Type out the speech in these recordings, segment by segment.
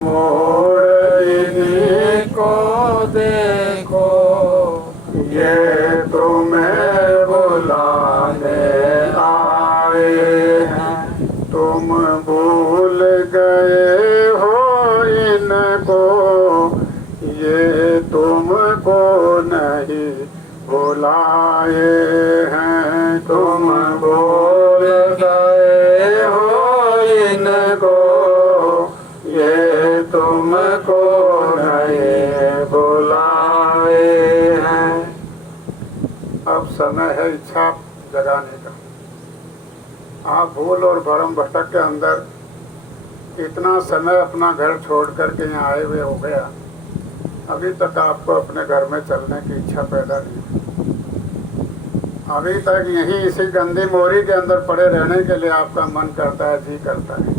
मोड़ इन्हीं को देखो, ये तुम्हें बुलाने आए हैं। तुम भूल गए हो इनको, ये तुमको नहीं बुलाए हैं। तुम भूल गए हो इनको, ये तुमको नहीं बुलाए हैं। अब समय है इच्छा जगाने का। आप भूल और भरम भटक के अंदर इतना समय अपना घर छोड़ करके यहाँ आए हुए हो गया, अभी तक आपको अपने घर में चलने की इच्छा पैदा नहीं। अभी तक यहीं इसी गंदी मोरी के अंदर पड़े रहने के लिए आपका मन करता है, जी करता है।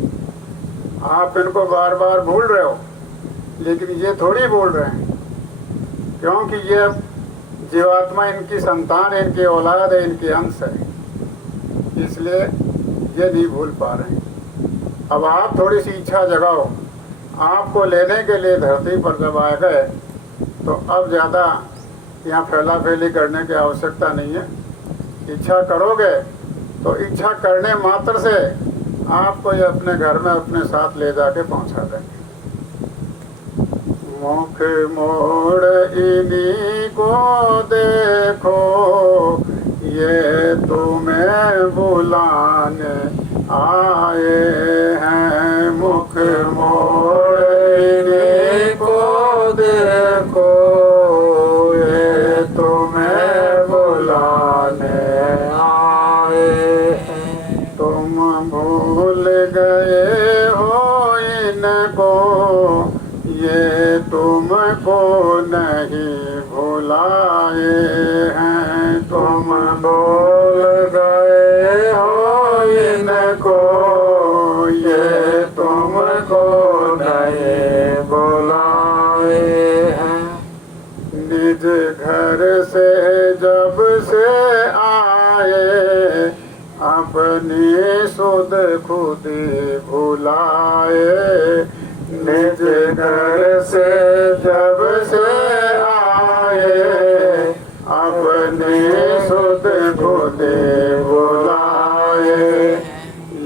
आप इनको बार बार भूल रहे हो, लेकिन ये थोड़ी भूल रहे हैं, क्योंकि ये जीवात्मा इनकी संतान है, इनकी औलाद है, इनकी अंश है, इसलिए ये नहीं भूल पा रहे हैं। अब आप थोड़ी सी इच्छा जगाओ। आपको लेने के लिए धरती पर जब आ गए तो अब ज़्यादा यहाँ फैला फैली करने की आवश्यकता नहीं है। इच्छा करोगे तो इच्छा करने मात्र से आपको ये अपने घर में अपने साथ ले जाके पहुँचा देंगे। मुख मोड़ इन्हीं को देखो, ये तुम्हें बुलाने आए हैं। मुख मोड़ इन्हीं को देखो, ये तुम्हें बुलाने आए हैं। तुम भूल गए हो इनको, ये तुमको नहीं भुलाए हैं। तुम भूल गए हो इनको, ये तुमको नहीं भुलाए हैं। निज घर से जब से आए, अपनी सुध खुद भुलाए। निज घर से जब से आए, अपने सुध खुद बुलाए।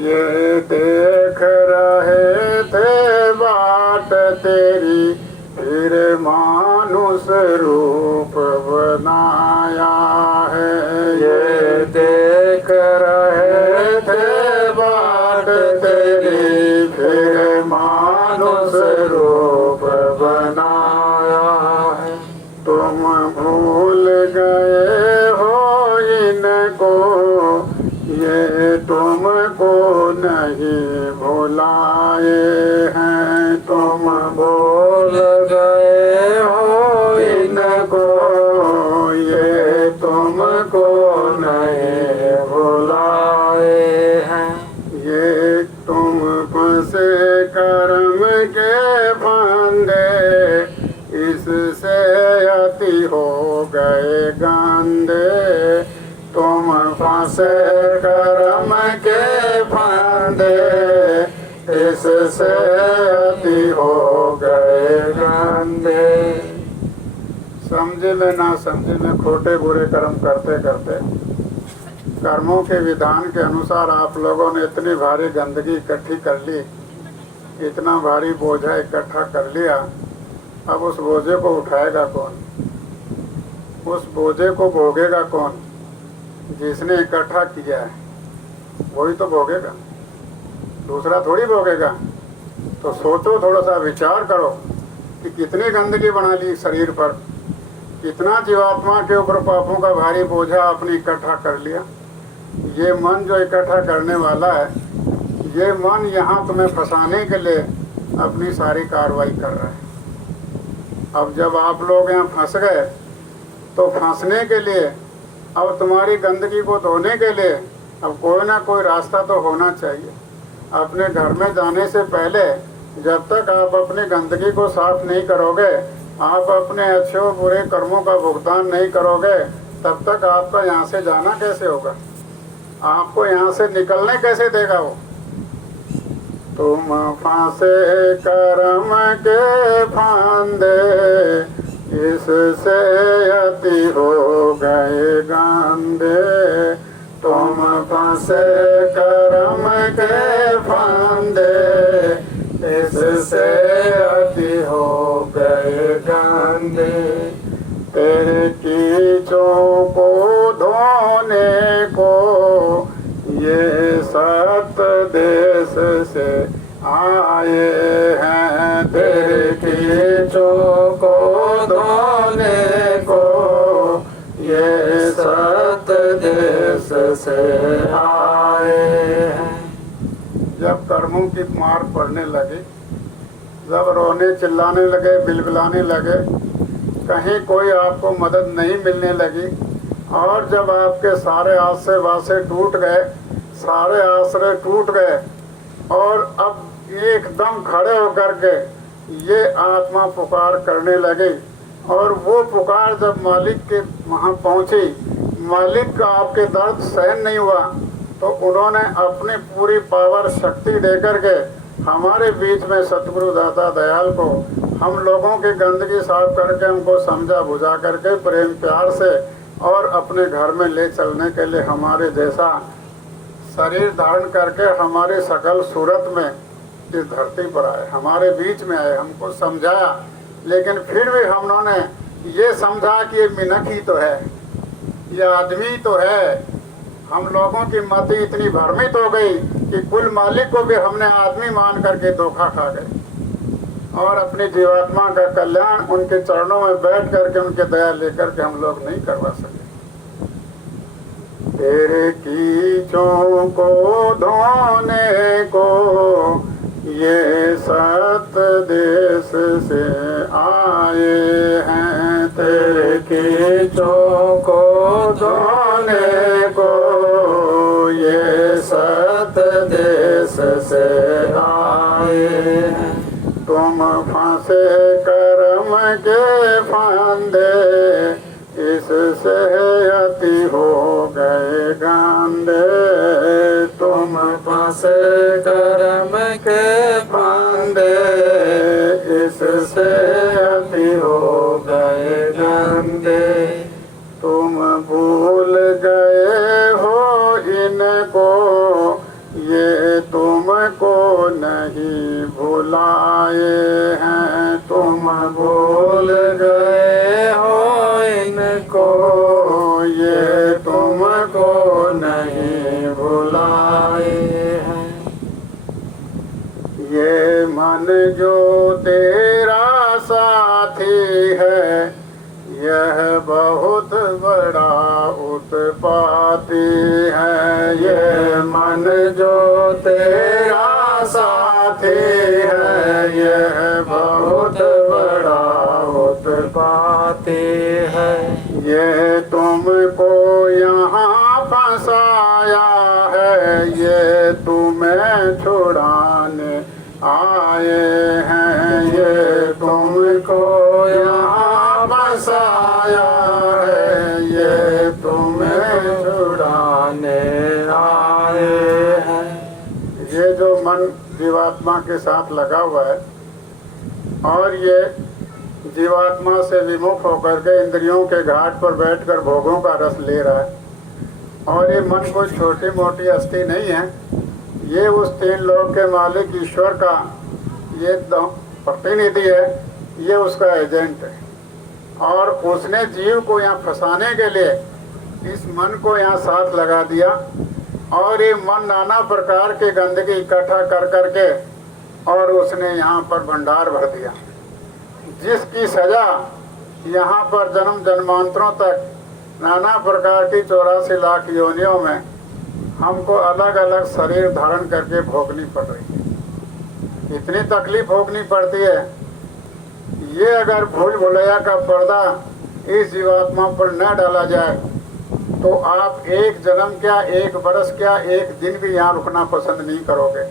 ये देख रहे थे बाट तेरी, फिर मानुष रूप बनाया है। ये देख रहे थे बाट तेरी, फिर मानुष रूप बनाया है। तुम भूल गए हो इनको, ये तुमको नहीं भुलाए हैं। तुम भूल गए हो इनको, ये तुमको नहीं भुलाए हैं। ये तुम फंसे कर्म के फंदे, इससे अति हो गए गंदे। तुम फंसे कर्म के फंदे, इससे अति हो गए गंदे। समझे में ना समझे में खोटे बुरे कर्म करते करते कर्मों के विधान के अनुसार आप लोगों ने इतनी भारी गंदगी इकट्ठी कर ली, इतना भारी बोझा इकट्ठा कर लिया। अब उस बोझे को उठाएगा कौन? उस बोझे को भोगेगा कौन? जिसने इकट्ठा किया है वही तो भोगेगा, दूसरा थोड़ी भोगेगा। तो सोचो, थोड़ा सा विचार करो कि कितनी गंदगी बना ली शरीर पर, कितना जीवात्मा के ऊपर पापों का भारी बोझा आपने इकट्ठा कर लिया। ये मन जो इकट्ठा करने वाला है, ये मन यहाँ तुम्हें फंसाने के लिए अपनी सारी कार्रवाई कर रहा है। अब जब आप लोग यहाँ फंस गए तो फंसने के लिए, अब तुम्हारी गंदगी को धोने के लिए अब कोई ना कोई रास्ता तो होना चाहिए। अपने घर में जाने से पहले जब तक आप अपनी गंदगी को साफ नहीं करोगे, आप अपने अच्छे और बुरे कर्मों का भुगतान नहीं करोगे, तब तक आपका यहाँ से जाना कैसे होगा? आपको यहाँ से निकलने कैसे देगा वो? तुम फंसे कर्म के फांदे, इससे अति हो गए गांधे। तुम फंसे कर्म के फांदे, इससे अति हो गए गांधे। तेरे कीचों को धोने को ये सत देश से आए हैं। तेरे कीचों को धोने को ये सत देश से आए हैं। जब कर्मों की मार पड़ने लगी, जब रोने चिल्लाने लगे, बिलबिलाने लगे, कहीं कोई आपको मदद नहीं मिलने लगी, और जब आपके सारे आश्रय वासे टूट गए, सारे आश्रय टूट गए, और अब एकदम खड़े होकर के ये आत्मा पुकार करने लगी, और वो पुकार जब मालिक के वहाँ पहुँची, मालिक का आपके दर्द सहन नहीं हुआ, तो उन्होंने अपनी पूरी पावर शक्ति देकर के हमारे बीच में सतगुरु दाता दयाल को हम लोगों की गंदगी साफ करके हमको समझा बुझा करके प्रेम प्यार से और अपने घर में ले चलने के लिए हमारे जैसा शरीर धारण करके हमारे सकल सूरत में इस धरती पर आए, हमारे बीच में आए, हमको समझाया। लेकिन फिर भी हमने ये समझा कि ये मिनख ही तो है, ये आदमी तो है। हम लोगों की मति इतनी भ्रमित हो गई कि कुल मालिक को भी हमने आदमी मान करके धोखा खा गए, और अपनी जीवात्मा का कल्याण उनके चरणों में बैठ करके उनके दया लेकर के हम लोग नहीं करवा सके। तेरे कीचों को धोने को ये सत देश से आए हैं। तेरे कीचों को धोने को ये सत देश से आए हैं। तुम फंसे कर्म के फांदे, इससे अति हो गए गांधे। तुम फंसे कर्म के फांदे, इससे अति हो गए गांधे। तुम भूल गए हो इनको, ये तुमको नहीं भुलाए हैं। तुम भूल गए हो इनको, ये तुमको नहीं भुलाए हैं। ये मन जो तेरा साथी है, यह बहुत बड़ा उत्पाती है। ये मन जो तेरा साथी है, यह बहुत बड़ा उत्पाती है। ये तुमको यहाँ फंसाया है, ये तुम्हें छुड़ाने आए हैं। ये तुमको यहाँ फंसाया है, ये तुम्हें छुड़ाने आए हैं। ये जो मन जीवात्मा के साथ लगा हुआ है, और ये जीवात्मा से विमुख होकर के इंद्रियों के घाट पर बैठकर भोगों का रस ले रहा है, और ये मन कोई छोटी मोटी हस्ती नहीं है। ये उस तीन लोक के मालिक ईश्वर का ये प्रतिनिधि है, ये उसका एजेंट है, और उसने जीव को यहाँ फंसाने के लिए इस मन को यहाँ साथ लगा दिया, और ये मन नाना प्रकार की गंदगी इकट्ठा कर करके और उसने यहाँ पर भंडार भर दिया, जिसकी सजा यहाँ पर जन्म जन्मांतरों तक नाना प्रकार की 84 लाख योनियों में हमको अलग अलग शरीर धारण करके भोगनी पड़ रही है। इतनी तकलीफ भोगनी पड़ती है। ये अगर भूल भुलैया का पर्दा इस जीवात्मा पर न डाला जाए तो आप एक जन्म क्या, एक बरस क्या, एक दिन भी यहाँ रुकना पसंद नहीं करोगे।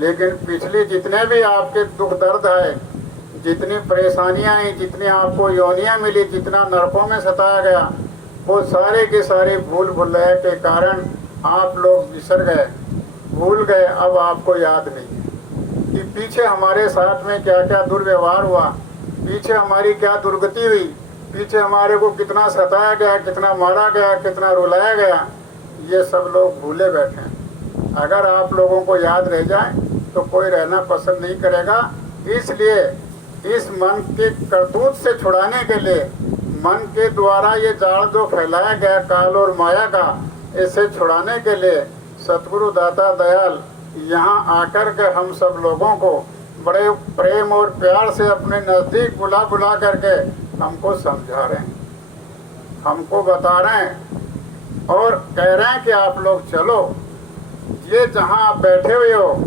लेकिन पिछली जितने भी आपके दुख दर्द है, जितनी परेशानियाँ हैं, जितनी आपको योनियाँ मिली, जितना नरकों में सताया गया, वो सारे के सारे भूल भुलैया के कारण आप लोग बिसर गए, भूल गए। अब आपको याद नहीं कि पीछे हमारे साथ में क्या क्या दुर्व्यवहार हुआ, पीछे हमारी क्या दुर्गति हुई, पीछे हमारे को कितना सताया गया, कितना मारा गया, कितना रुलाया गया, ये सब लोग भूले बैठे हैं। अगर आप लोगों को याद रह जाए तो कोई रहना पसंद नहीं करेगा। इसलिए इस मन के करतूत से छुड़ाने के लिए, मन के द्वारा ये जाल जो फैलाया गया काल और माया का, इसे छुड़ाने के लिए सतगुरु दाता दयाल यहाँ आकर के हम सब लोगों को बड़े प्रेम और प्यार से अपने नज़दीक बुला बुला करके हमको समझा रहे हैं, हमको बता रहे हैं और कह रहे हैं कि आप लोग चलो, ये जहाँ आप बैठे हुए हो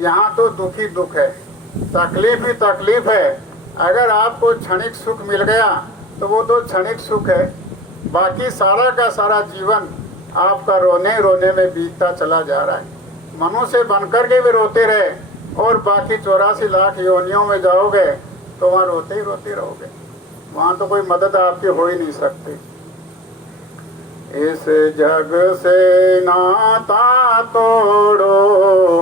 यहाँ तो दुख ही दुख है, तकलीफ ही तकलीफ है। अगर आपको क्षणिक सुख मिल गया तो वो तो क्षणिक सुख है, बाकी सारा का सारा जीवन आपका रोने रोने में बीतता चला जा रहा है। मनुष्य बनकर के भी रोते रहे और बाकी 84 लाख योनियों में जाओगे तो वहाँ रोते ही रोते रहोगे, वहाँ तो कोई मदद आपकी हो ही नहीं सकती। इस जग से नाता तोड़ो,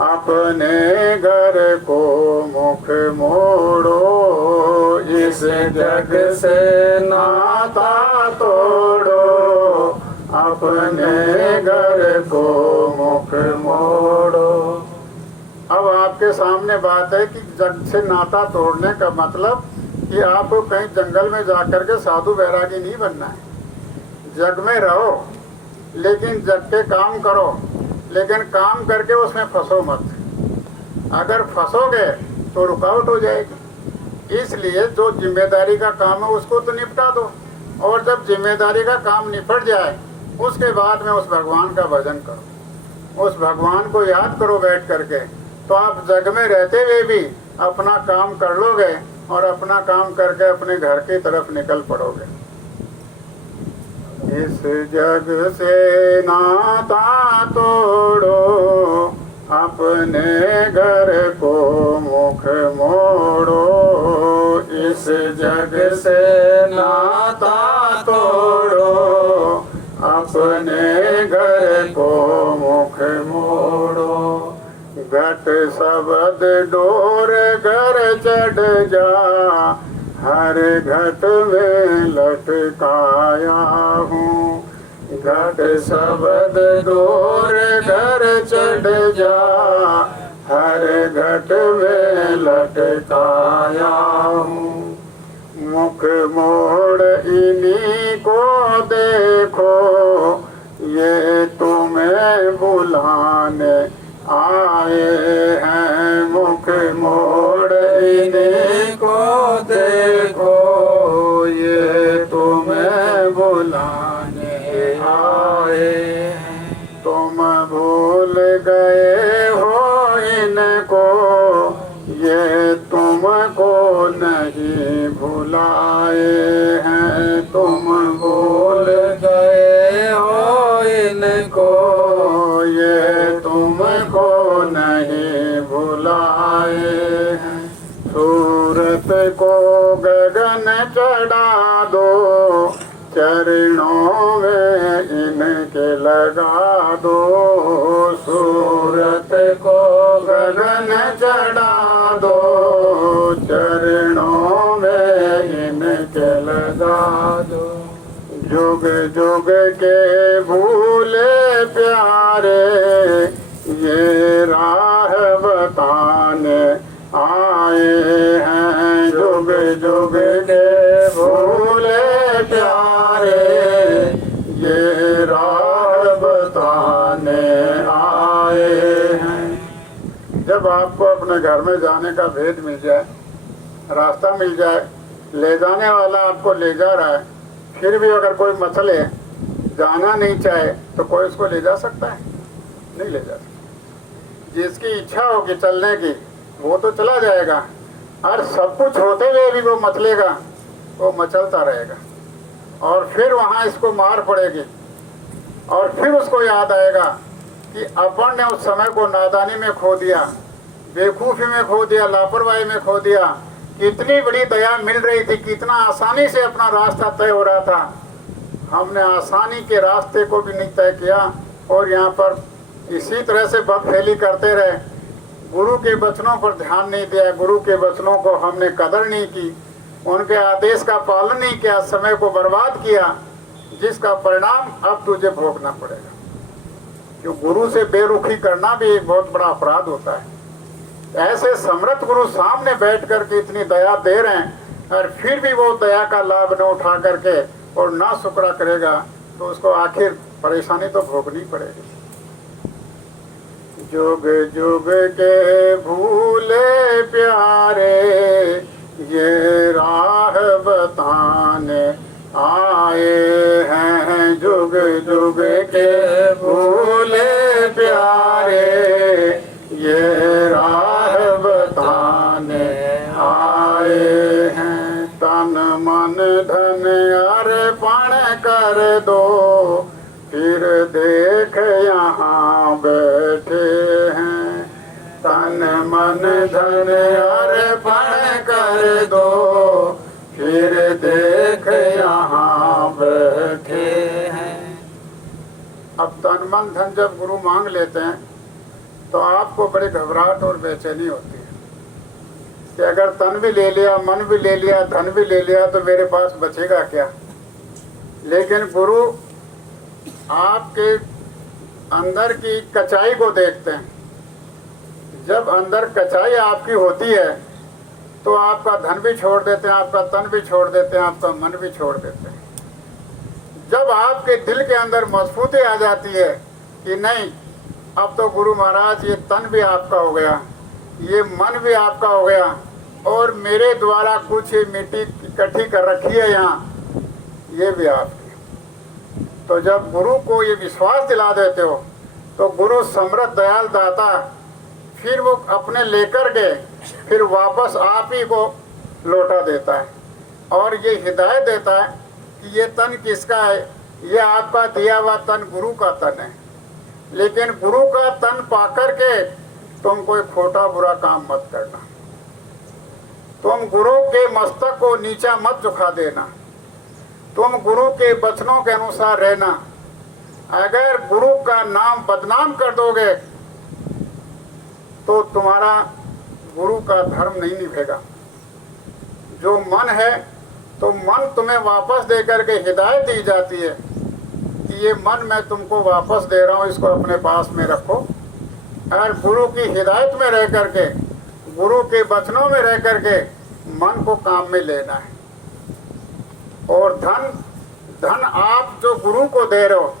अपने घर को मुख मोड़ो। इस जग से नाता तोड़ो, अपने घर को मुख मोड़ो। अब आपके सामने बात है कि जग से नाता तोड़ने का मतलब कि आपको कहीं जंगल में जाकर के साधु बैरागी नहीं बनना है। जग में रहो लेकिन जग के काम करो, लेकिन काम करके उसमें फंसो मत। अगर फंसोगे तो रुकावट हो जाएगी। इसलिए जो जिम्मेदारी का काम है उसको तो निपटा दो, और जब जिम्मेदारी का काम निपट जाए उसके बाद में उस भगवान का भजन करो, उस भगवान को याद करो बैठ करके, तो आप जग में रहते हुए भी अपना काम कर लोगे और अपना काम करके अपने घर की तरफ निकल पड़ोगे। इस जग से नाता तोड़ो, अपने घर को मुख मोड़ो। इस जग से नाता तोड़ो, अपने घर को मुख मोड़ो। घट शब्द डोर घर चढ़ जा, हर घट में लटकाया हूँ। घट शब्द डोर घर चढ़ जा, हर घट में लटकाया हूँ। मुख मोड़ इन्हीं को देखो, ये तुम्हें बुलाने आए हैं। मुख मोड़ इन्हीं को देखो, ये तुम्हें बुलाने आए हैं। तुम भूल गए हो इनको, ये तुमको नहीं भुलाए हैं। तुम भूल गए हो इनको, ये तुमको नहीं भुलाए हैं। सूरत को गगन चढ़ा दो, चरणों में इनके लगा दो। सूरत को गगन चढ़ा दो, चरणों में इनके लगा दो। जुग जुग के भूले प्यारे, ये राह बताने आए हैं। जुग जुग के भूले प्यारे, ये राह बताने आए हैं। जब आपको अपने घर में जाने का भेद मिल जाए, रास्ता मिल जाए, ले जाने वाला आपको ले जा रहा है, फिर भी अगर कोई मसले जाना नहीं चाहे तो कोई उसको ले जा सकता है? नहीं ले जा सकता। जिसकी इच्छा होगी चलने की वो तो चला जाएगा, और सब कुछ होते हुए भी वो मचलेगा, वो मचलता रहेगा, और फिर वहाँ इसको मार पड़ेगी, और फिर उसको याद आएगा कि अपन ने उस समय को नादानी में खो दिया, बेवकूफ़ी में खो दिया, लापरवाही में खो दिया। कितनी बड़ी दया मिल रही थी, कितना आसानी से अपना रास्ता तय हो रहा था, हमने आसानी के रास्ते को भी नहीं तय किया और यहाँ पर इसी तरह से बदफेली करते रहे। गुरु के वचनों पर ध्यान नहीं दिया, गुरु के वचनों को हमने कदर नहीं की, उनके आदेश का पालन नहीं किया, समय को बर्बाद किया, जिसका परिणाम अब तुझे भोगना पड़ेगा। क्यों गुरु से बेरुखी करना भी एक बहुत बड़ा अपराध होता है। ऐसे समर्थ गुरु सामने बैठ करके इतनी दया दे रहे हैं और फिर भी वो दया का लाभ न उठा करके और ना शुक्रा करेगा तो उसको आखिर परेशानी तो भोगनी पड़ेगी। जुग जुग के भूले प्यारे ये राह बताने आए हैं, जुग जुग के भूले प्यारे ये राह बताने आए हैं। तन मन धन अर्पण कर दो, फिर देख यहाँ बैठे हैं। तन मन धन अर्पण कर दो, फिर देख यहाँ बैठे हैं। अब तन मन धन जब गुरु मांग लेते हैं तो आपको बड़ी घबराहट और बेचैनी होती है कि अगर तन भी ले लिया, मन भी ले लिया, धन भी ले लिया तो मेरे पास बचेगा क्या। लेकिन गुरु आपके अंदर की कचाई को देखते हैं। जब अंदर कचाई आपकी होती है तो आपका धन भी छोड़ देते हैं, आपका तन भी छोड़ देते हैं, आपका मन भी छोड़ देते हैं। जब आपके दिल के अंदर मजबूती आ जाती है कि नहीं, अब तो गुरु महाराज ये तन भी आपका हो गया, ये मन भी आपका हो गया और मेरे द्वारा कुछ मिट्टी इकट्ठी कर रखी है यहाँ, ये भी आपकी। तो जब गुरु को ये विश्वास दिला देते हो तो गुरु समृद्ध दयाल दाता फिर वो अपने लेकर के फिर वापस आप ही को लौटा देता है और ये हिदायत देता है कि ये तन किसका है, ये आपका दिया हुआ तन गुरु का तन है। लेकिन गुरु का तन पाकर के तुम कोई खोटा बुरा काम मत करना, तुम गुरु के मस्तक को नीचा मत झुका देना, तुम गुरु के वचनों के अनुसार रहना। अगर गुरु का नाम बदनाम कर दोगे तो तुम्हारा गुरु का धर्म नहीं निभेगा। जो मन है तो मन तुम्हें वापस दे करके हिदायत दी जाती है कि ये मन मैं तुमको वापस दे रहा हूँ, इसको अपने पास में रखो। और गुरु की हिदायत में रह करके, गुरु के वचनों में रह करके मन को काम में लेना है। और धन आप जो गुरु को दे रहे हो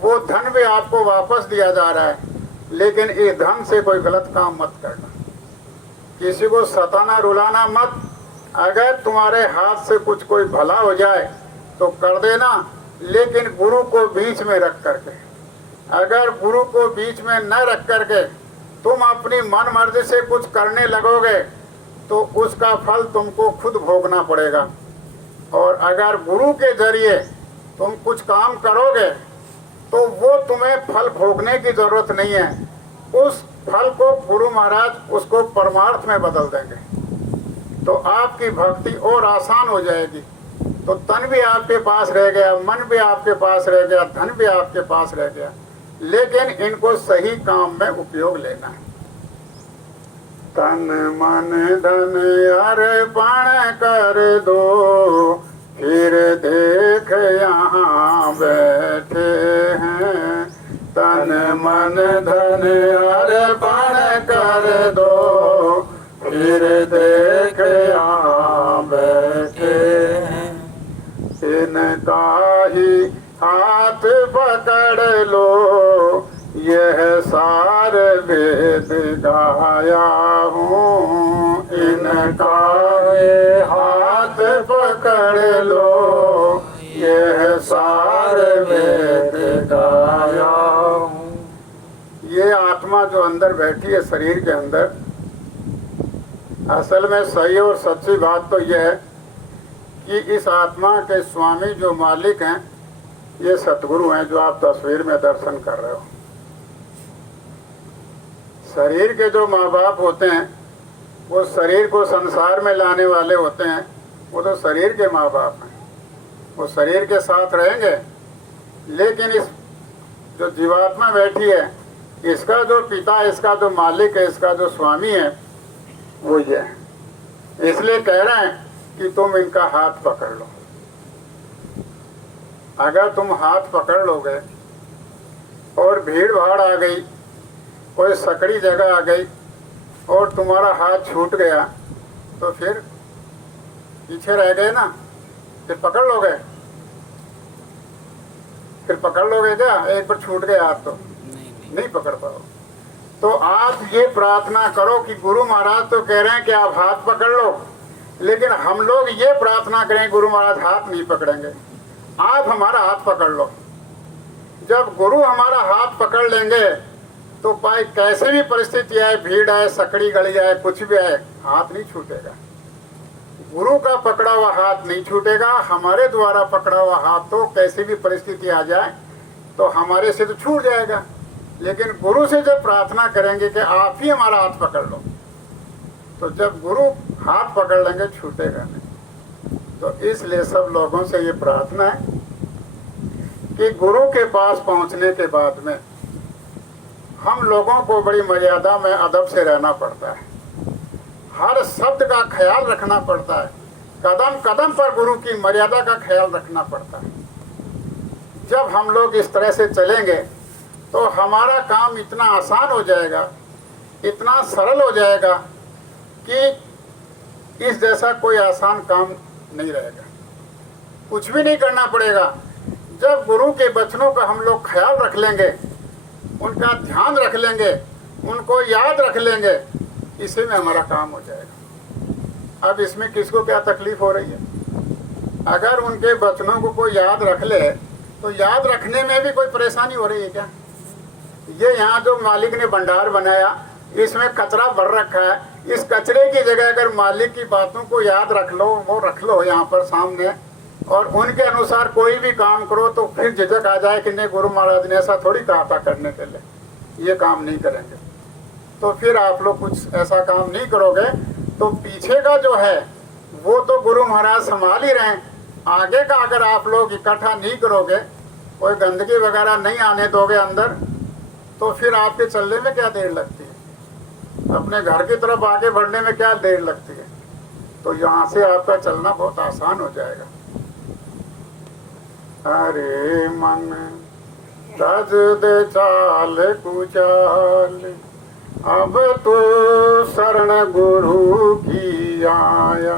वो धन भी आपको वापस दिया जा रहा है, लेकिन इस धन से कोई गलत काम मत करना, किसी को सताना रुलाना मत। अगर तुम्हारे हाथ से कुछ कोई भला हो जाए तो कर देना, लेकिन गुरु को बीच में रख करके। अगर गुरु को बीच में न रख करके तुम अपनी मन मर्जी से कुछ करने लगोगे तो उसका फल तुमको खुद भोगना पड़ेगा। और अगर गुरु के जरिए तुम कुछ काम करोगे तो वो तुम्हें फल भोगने की जरूरत नहीं है, उस फल को गुरु महाराज उसको परमार्थ में बदल देंगे। तो आपकी भक्ति और आसान हो जाएगी। तो तन भी आपके पास रह गया, मन भी आपके पास रह गया, धन भी आपके पास रह गया, लेकिन इनको सही काम में उपयोग लेना है। तन मन धन अर्पण कर दो, फिर देख यहाँ बैठे हैं। तन मन धन अर्पण कर दो, फिर देख यहाँ बैठे हैं। इनका ही हाथ पकड़ लो, यह सार वेद गाया हूँ। इनका हाथ पकड़ लो, यह सार वेद गाया हूँ। ये आत्मा जो अंदर बैठी है शरीर के अंदर, असल में सही और सच्ची बात तो यह है कि इस आत्मा के स्वामी जो मालिक हैं ये सतगुरु हैं, जो आप तस्वीर में दर्शन कर रहे हो। शरीर के जो माँ बाप होते हैं वो शरीर को संसार में लाने वाले होते हैं, वो तो शरीर के माँ बाप हैं, वो शरीर के साथ रहेंगे। लेकिन इस जो जीवात्मा बैठी है इसका जो पिता, इसका जो मालिक है, इसका जो स्वामी है वो ये है। इसलिए कह रहे हैं कि तुम इनका हाथ पकड़ लो। अगर तुम हाथ पकड़ लोगे और भीड़ भाड़ आ गई, कोई सकड़ी जगह आ गई और तुम्हारा हाथ छूट गया तो फिर पीछे रह गए ना, फिर पकड़ लोगे? फिर पकड़ लोगे क्या? एक बार छूट गया हाथ तो नहीं पकड़ पाओ। तो आप ये प्रार्थना करो कि गुरु महाराज तो कह रहे हैं कि आप हाथ पकड़ लो, लेकिन हम लोग ये प्रार्थना करें गुरु महाराज हाथ नहीं पकड़ेंगे, आप हमारा हाथ पकड़ लो। जब गुरु हमारा हाथ पकड़ लेंगे तो भाई कैसे भी परिस्थिति आए, भीड़ आए, सकड़ी गली आए, कुछ भी आए, हाथ नहीं छूटेगा। गुरु का पकड़ा हुआ हाथ नहीं छूटेगा। हमारे द्वारा पकड़ा हुआ हाथ तो कैसी भी परिस्थिति आ जाए तो हमारे से तो छूट जाएगा, लेकिन गुरु से जब प्रार्थना करेंगे कि आप ही हमारा हाथ पकड़ लो, तो जब गुरु हाथ पकड़ लेंगे छूटेगा नहीं। तो इसलिए सब लोगों से ये प्रार्थना है कि गुरु के पास पहुंचने के बाद में हम लोगों को बड़ी मर्यादा में अदब से रहना पड़ता है, हर शब्द का ख्याल रखना पड़ता है, कदम कदम पर गुरु की मर्यादा का ख्याल रखना पड़ता है। जब हम लोग इस तरह से चलेंगे तो हमारा काम इतना आसान हो जाएगा, इतना सरल हो जाएगा कि इस जैसा कोई आसान काम नहीं रहेगा। कुछ भी नहीं करना पड़ेगा। जब गुरु के वचनों का हम लोग ख्याल रख लेंगे, उनका ध्यान रख लेंगे, उनको याद रख लेंगे, इसी में हमारा काम हो जाएगा। अब इसमें किसको क्या तकलीफ हो रही है? अगर उनके वचनों को कोई याद रख ले तो याद रखने में भी कोई परेशानी हो रही है क्या? ये यहाँ जो मालिक ने भंडार बनाया, इसमें कचरा भर रखा है, इस कचरे की जगह अगर मालिक की बातों को याद रख लो, वो रख लो यहाँ पर सामने, और उनके अनुसार कोई भी काम करो, तो फिर झिझक आ जाए कि नहीं गुरु महाराज ने ऐसा थोड़ी कहा था करने के लिए, ये काम नहीं करेंगे। तो फिर आप लोग कुछ ऐसा काम नहीं करोगे तो पीछे का जो है वो तो गुरु महाराज संभाल ही रहे हैं। आगे का अगर आप लोग इकट्ठा नहीं करोगे, कोई गंदगी वगैरह नहीं आने दोगे अंदर, तो फिर आपके चलने में क्या देर लगती है, अपने घर की तरफ आगे बढ़ने में क्या देर लगती है। तो यहाँ से आपका चलना बहुत आसान हो जाएगा। अरे मन तज दे चाल कुचाल, अब तो शरण गुरु की आया।